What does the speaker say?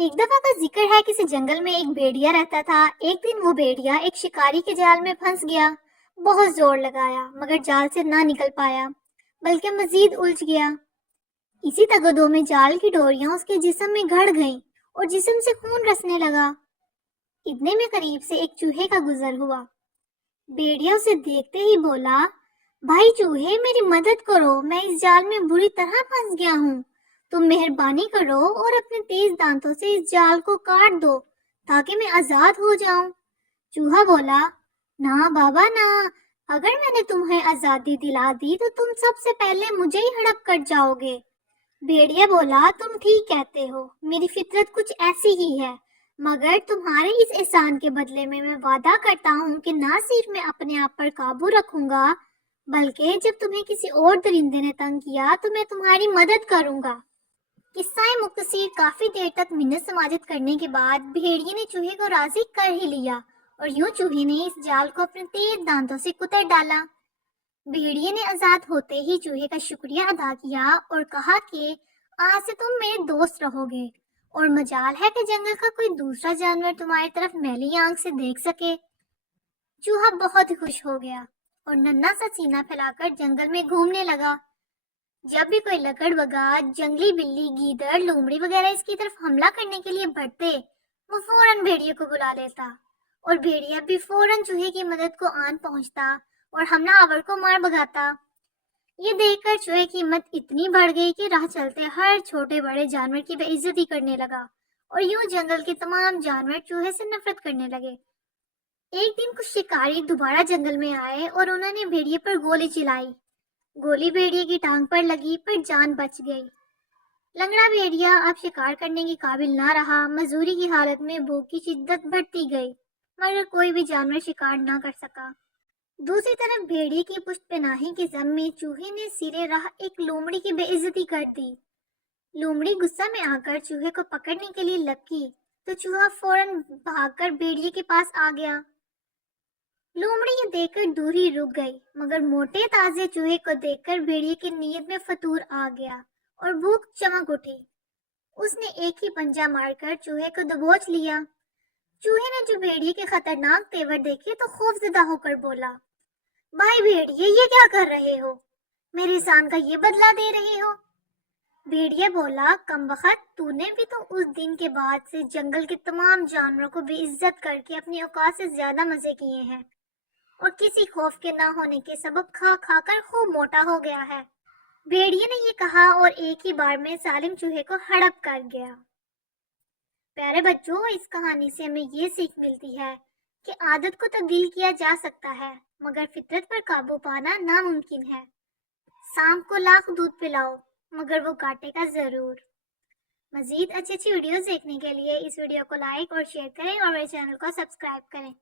ایک دفعہ کا ذکر ہے کسی جنگل میں ایک بھیڑیا رہتا تھا۔ ایک دن وہ بھیڑیا ایک شکاری کے جال میں پھنس گیا۔ بہت زور لگایا مگر جال سے نہ نکل پایا بلکہ مزید الجھ گیا۔ اسی تگدو میں جال کی ڈوریاں اس کے جسم میں گھڑ گئیں اور جسم سے خون رسنے لگا۔ اتنے میں قریب سے ایک چوہے کا گزر ہوا۔ بھیڑیا اسے دیکھتے ہی بولا، بھائی چوہے میری مدد کرو، میں اس جال میں بری طرح پھنس گیا ہوں۔ تم مہربانی کرو اور اپنے تیز دانتوں سے اس جال کو کاٹ دو تاکہ میں آزاد ہو جاؤں۔ چوہا بولا، نہ بابا نہ، اگر میں نے تمہیں آزادی دلا دی تو تم سب سے پہلے مجھے ہی ہڑپ کر جاؤ گے۔ بھیڑیا بولا، تم ٹھیک کہتے ہو، میری فطرت کچھ ایسی ہی ہے، مگر تمہارے اس احسان کے بدلے میں وعدہ کرتا ہوں کہ نہ صرف میں اپنے آپ پر قابو رکھوں گا بلکہ جب تمہیں کسی اور درندے نے تنگ کیا تو میں تمہاری مدد کروں گا۔ قصہ مختصر کافی دیر تک منت سماجت کرنے کے بعد بھیڑیے نے چوہے کو راضی کر ہی لیا اور یوں چوہے نے اس جال کو اپنے تیز دانتوں سے کتر ڈالا۔ بھیڑیے نے آزاد ہوتے ہی چوہے کا شکریہ ادا کیا اور کہا کہ آج سے تم میرے دوست رہو گے اور مجال ہے کہ جنگل کا کوئی دوسرا جانور تمہاری طرف میلی آنکھ سے دیکھ سکے۔ چوہا بہت خوش ہو گیا اور ننھا سا سینہ پھیلا کر جنگل میں گھومنے لگا۔ جب بھی کوئی لکڑ بگا، جنگلی بلی، گیدڑ، لومڑی وغیرہ اس کی طرف حملہ کرنے کے لیے بڑھتے، وہ فوراً بھیڑیے کو بلا لیتا اور بھیڑیا بھی فوراً چوہے کی مدد کو آن پہنچتا اور حملہ آور کو مار بھگاتا۔ یہ دیکھ کر چوہے کی ہمت اتنی بڑھ گئی کہ راہ چلتے ہر چھوٹے بڑے جانور کی بے عزتی کرنے لگا اور یوں جنگل کے تمام جانور چوہے سے نفرت کرنے لگے۔ ایک دن کچھ شکاری دوبارہ جنگل میں آئے اور انہوں نے بھیڑیے پر گولی چلائی۔ گولی بھیڑیے کی ٹانگ پر لگی پر جان بچ گئی۔ لنگڑا بھیڑیا اب شکار کرنے کے قابل نہ رہا۔ مزدوری کی حالت میں بھوک کی شدت بڑھتی گئی مگر کوئی بھی جانور شکار نہ کر سکا۔ دوسری طرف بھیڑیے کی پشت پناہی کے ذم میں چوہے نے سرے راہ ایک لومڑی کی بے عزتی کر دی۔ لومڑی غصہ میں آ کر چوہے کو پکڑنے کے لیے لپکی تو چوہا فوراً بھاگ کر بھیڑیے کے پاس آ گیا۔ لومڑی یہ دیکھ کر دور ہی رک گئی مگر موٹے تازے چوہے کو دیکھ کر بھیڑیے کی نیت میں فطور آ گیا اور بھوک چمک اٹھی۔ اس نے ایک ہی پنجہ مار کر چوہے کو دبوچ لیا۔ چوہے نے جو بھیڑیے کے خطرناک تیور دیکھے تو خوف زدہ ہو کر بولا، بھائی بھیڑیے یہ کیا کر رہے ہو؟ میرے احسان کا یہ بدلہ دے رہے ہو؟ بھیڑیا بولا، کمبخت، تو نے بھی تو اس دن کے بعد سے جنگل کے تمام جانوروں کو بے عزت کر کے اپنی اوقات سے زیادہ مزے کیے ہیں اور کسی خوف کے نہ ہونے کے سبب کھا کھا کر خوب موٹا ہو گیا ہے۔ بھیڑیے نے یہ کہا اور ایک ہی بار میں سالم چوہے کو ہڑپ کر گیا۔ پیارے بچوں، اس کہانی سے ہمیں یہ سیکھ ملتی ہے کہ عادت کو تبدیل کیا جا سکتا ہے مگر فطرت پر قابو پانا ناممکن ہے۔ سانپ کو لاکھ دودھ پلاؤ مگر وہ کاٹے گا ضرور۔ مزید اچھی ویڈیوز دیکھنے کے لیے اس ویڈیو کو لائک اور شیئر کریں اور میرے چینل کو سبسکرائب کریں۔